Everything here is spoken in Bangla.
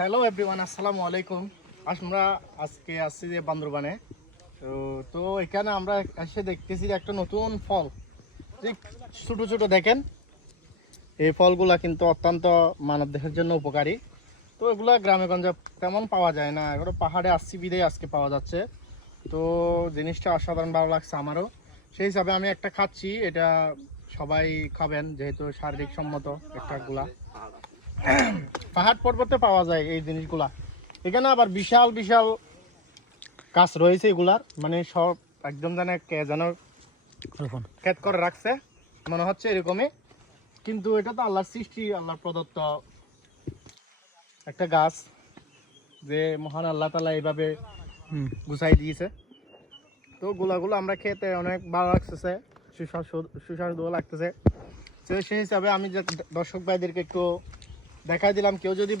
হ্যালো এভরিওয়ান, আসসালামু আলাইকুম। আমরা আজকে আসছি যে বান্দরবানে। তো এখানে আমরা এসে দেখতেছি যে একটা নতুন ফল, যে ছোট ছোট দেখেন। এই ফলগুলা কিন্তু অত্যন্ত মানবদেহের জন্য উপকারী। তো এগুলা গ্রামে গঞ্জে তেমন পাওয়া যায় না, এগুলো পাহাড়ে আসছি বিদেয় আজকে পাওয়া যাচ্ছে। তো জিনিসটা অসাধারণ ভালো লাগছে আমারও। সেই হিসাবে আমি একটা খাচ্ছি। এটা সবাই খাবেন, যেহেতু শারীরিক সম্মত একটা গুলা। পাহাড় পর্বতে পাওয়া যায় এই জিনিসগুলা। এখানে আবার বিশাল বিশাল গাছ রয়েছে এগুলার, মানে সব একদম যেন ক্ষেত করে রাখছে, মনে হচ্ছে এরকমই। কিন্তু এটা তো আল্লাহর সৃষ্টি, আল্লাহর প্রদত্ত একটা গাছ, যে মহান আল্লাহ তাআলা এইভাবে গুছাই দিয়েছে। তো গুলাগুলো আমরা খেতে অনেক ভালো লাগতেছে, সুস্বাদু লাগতেছে। তো সেই হিসাবে আমি যে দর্শক ভাইদেরকে একটু দেখাই দিলাম, কেউ যদি